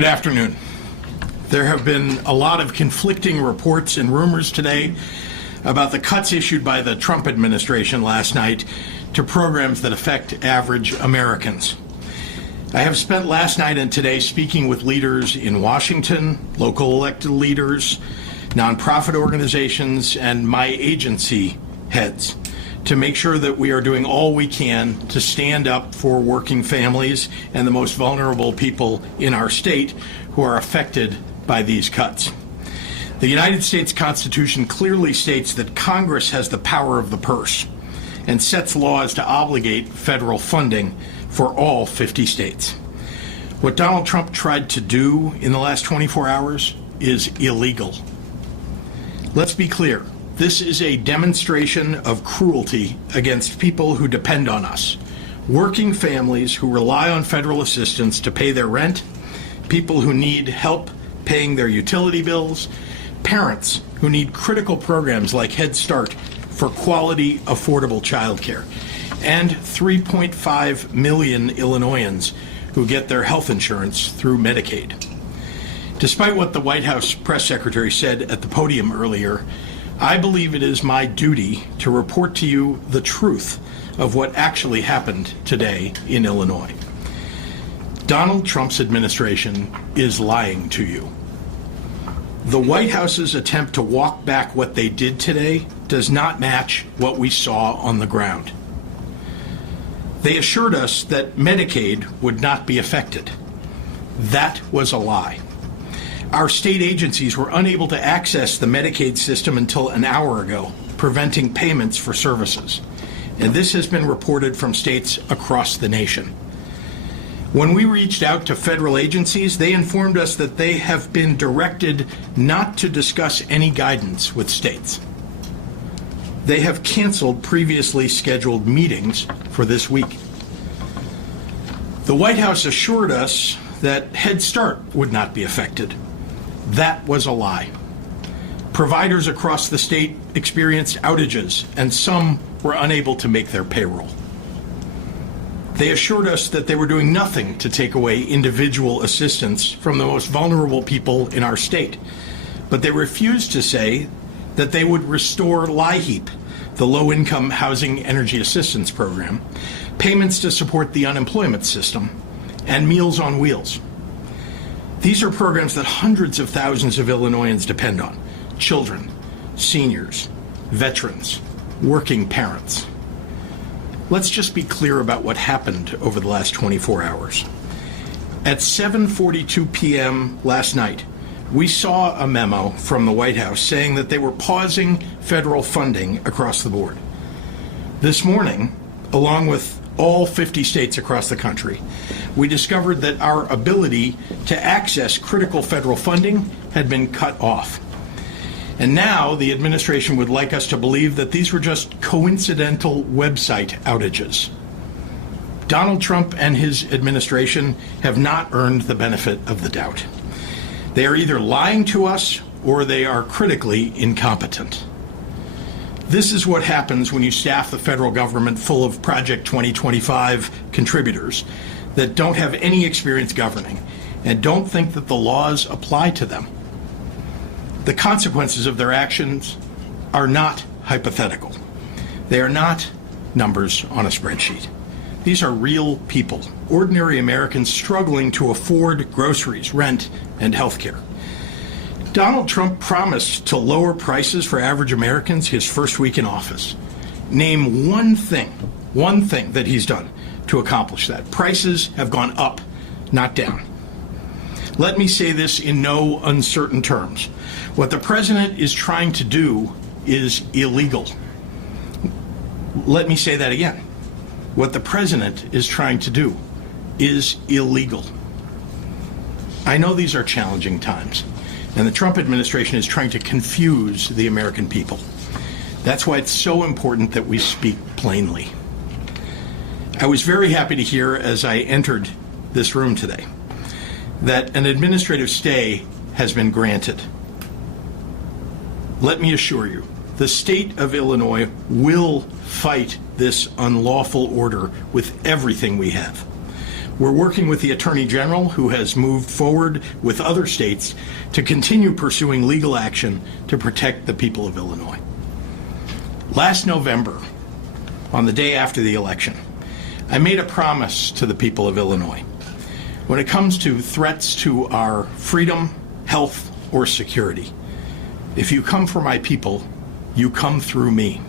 Good afternoon. There have been a lot of conflicting reports and rumors today about the cuts issued by the Trump administration last night to programs that affect average Americans. I have spent last night and today speaking with leaders in Washington, local elected leaders, nonprofit organizations, and my agency heads to make sure that we are doing all we can to stand up for working families and the most vulnerable people in our state who are affected by these cuts. The United States Constitution clearly states that Congress has the power of the purse and sets laws to obligate federal funding for all 50 states. What Donald Trump tried to do in the last 24 hours is illegal. Let's be clear. This is a demonstration of cruelty against people who depend on us, working families who rely on federal assistance to pay their rent, people who need help paying their utility bills, parents who need critical programs like Head Start for quality, affordable childcare, and 3.5 million Illinoisans who get their health insurance through Medicaid. Despite what the White House press secretary said at the podium earlier, I believe it is my duty to report to you the truth of what actually happened today in Illinois. Donald Trump's administration is lying to you. The White House's attempt to walk back what they did today does not match what we saw on the ground. They assured us that Medicaid would not be affected. That was a lie. Our state agencies were unable to access the Medicaid system until an hour ago, preventing payments for services. And this has been reported from states across the nation. When we reached out to federal agencies, they informed us that they have been directed not to discuss any guidance with states. They have canceled previously scheduled meetings for this week. The White House assured us that Head Start would not be affected. That was a lie. Providers across the state experienced outages, and some were unable to make their payroll. They assured us that they were doing nothing to take away individual assistance from the most vulnerable people in our state, but they refused to say that they would restore LIHEAP, the Low-Income Housing Energy Assistance Program, payments to support the unemployment system, and Meals on Wheels. These are programs that hundreds of thousands of Illinoisans depend on: children, seniors, veterans, working parents. Let's just be clear about what happened over the last 24 hours. At 7:42 p.m. last night, we saw a memo from the White House saying that they were pausing federal funding across the board. This morning, along with all 50 states across the country, we discovered that our ability to access critical federal funding had been cut off. And now the administration would like us to believe that these were just coincidental website outages. Donald Trump and his administration have not earned the benefit of the doubt. They are either lying to us or they are critically incompetent. This is what happens when you staff the federal government full of Project 2025 contributors that don't have any experience governing and don't think that the laws apply to them. The consequences of their actions are not hypothetical. They are not numbers on a spreadsheet. These are real people, ordinary Americans struggling to afford groceries, rent, and health care. Donald Trump promised to lower prices for average Americans his first week in office. Name one thing that he's done to accomplish that. Prices have gone up, not down. Let me say this in no uncertain terms. What the president is trying to do is illegal. Let me say that again. What the president is trying to do is illegal. I know these are challenging times, and the Trump administration is trying to confuse the American people. That's why it's so important that we speak plainly. I was very happy to hear as I entered this room today that an administrative stay has been granted. Let me assure you, the state of Illinois will fight this unlawful order with everything we have. We're working with the Attorney General, who has moved forward with other states to continue pursuing legal action to protect the people of Illinois. Last November, on the day after the election, I made a promise to the people of Illinois. When it comes to threats to our freedom, health, or security, if you come for my people, you come through me.